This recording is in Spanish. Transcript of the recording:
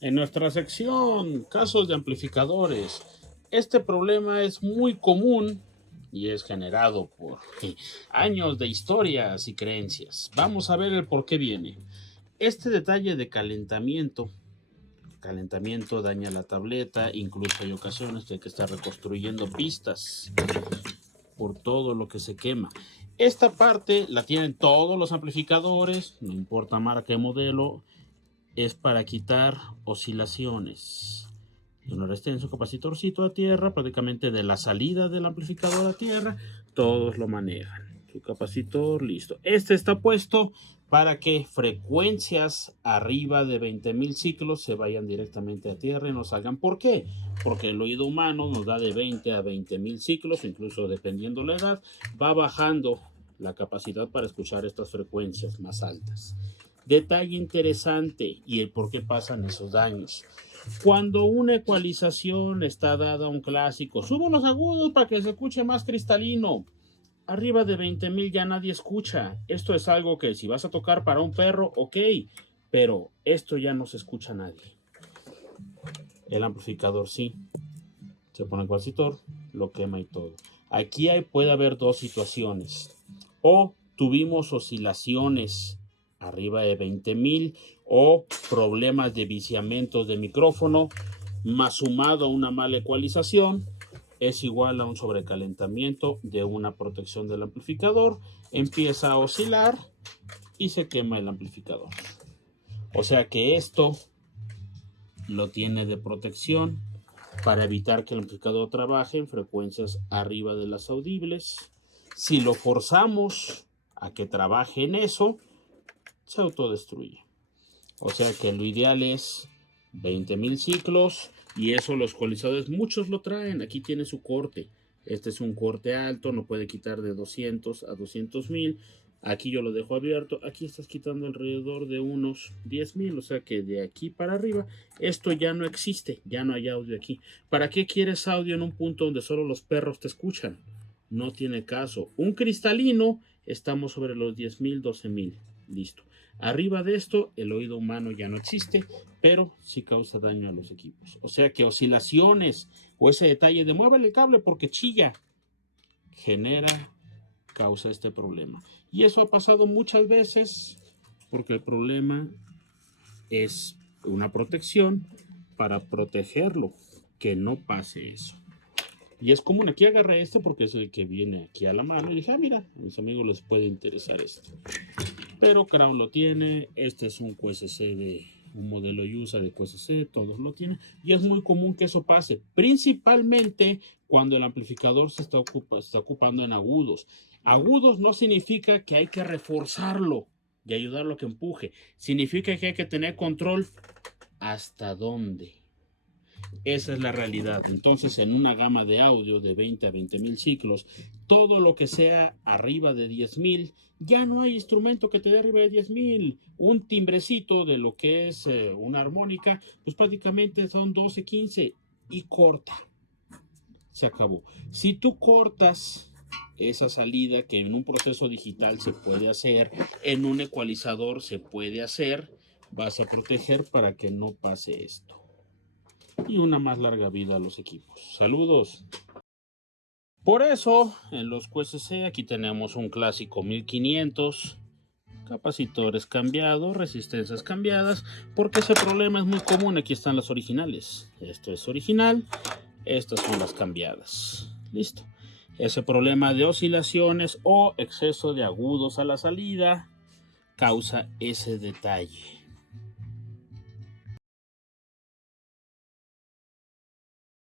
En nuestra sección, casos de amplificadores, este problema es muy común y es generado por años de historias y creencias. Vamos a ver el por qué viene. Este detalle de calentamiento daña la tableta, incluso hay ocasiones que hay que estar reconstruyendo pistas por todo lo que se quema. Esta parte la tienen todos los amplificadores, no importa marca y modelo, es para quitar oscilaciones. Y una vez en su capacitorcito a tierra, prácticamente de la salida del amplificador a tierra, todos lo manejan. Su capacitor, listo. Este está puesto para que frecuencias arriba de 20,000 ciclos se vayan directamente a tierra y no salgan. ¿Por qué? Porque el oído humano nos da de 20 a 20,000 ciclos, incluso dependiendo la edad, va bajando la capacidad para escuchar estas frecuencias más altas. Detalle interesante y el por qué pasan esos daños. Cuando una ecualización está dada a un clásico, subo los agudos para que se escuche más cristalino. Arriba de 20,000 ya nadie escucha. Esto es algo que si vas a tocar para un perro, ok, pero esto ya no se escucha a nadie. El amplificador sí. Se pone el capacitor, lo quema y todo. Aquí puede haber dos situaciones. O tuvimos oscilaciones arriba de 20,000 o problemas de viciamientos de micrófono, más sumado a una mala ecualización, es igual a un sobrecalentamiento de una protección del amplificador, empieza a oscilar y se quema el amplificador. O sea que esto lo tiene de protección para evitar que el amplificador trabaje en frecuencias arriba de las audibles. Si lo forzamos a que trabaje en eso, se autodestruye. O sea que lo ideal es 20,000 ciclos y eso los ecualizadores muchos lo traen. Aquí tiene su corte. Este es un corte alto, no puede quitar de 200 a 200,000. Aquí yo lo dejo abierto. Aquí estás quitando alrededor de unos 10,000. O sea que de aquí para arriba esto ya no existe. Ya no hay audio aquí. ¿Para qué quieres audio en un punto donde solo los perros te escuchan? No tiene caso. Un cristalino, estamos sobre los 10,000, 12,000. Listo. Arriba de esto, el oído humano ya no existe, pero sí causa daño a los equipos. O sea que oscilaciones o ese detalle de muévale el cable porque chilla, causa este problema. Y eso ha pasado muchas veces porque el problema es una protección para protegerlo, que no pase eso. Y es común, aquí agarré este porque es el que viene aquí a la mano y dije, mira, a mis amigos les puede interesar esto. Pero Crown lo tiene, este es un QSC de un modelo USA de QSC, todos lo tienen y es muy común que eso pase, principalmente cuando el amplificador se está ocupando en agudos. Agudos no significa que hay que reforzarlo y ayudarlo a que empuje, significa que hay que tener control hasta dónde. Esa es la realidad. Entonces, en una gama de audio de 20 a 20,000 ciclos, todo lo que sea arriba de 10,000, ya no hay instrumento que te dé arriba de 10,000. Un timbrecito de lo que es una armónica, pues prácticamente son 12, 15 y corta. Se acabó. Si tú cortas esa salida que en un proceso digital se puede hacer, en un ecualizador se puede hacer, vas a proteger para que no pase esto y una más larga vida a los equipos. Saludos. Por eso, en los QSC aquí tenemos un clásico 1500, capacitores cambiados, resistencias cambiadas, porque ese problema es muy común. Aquí están las originales. Esto es original, estas son las cambiadas. Listo. Ese problema de oscilaciones o exceso de agudos a la salida causa ese detalle.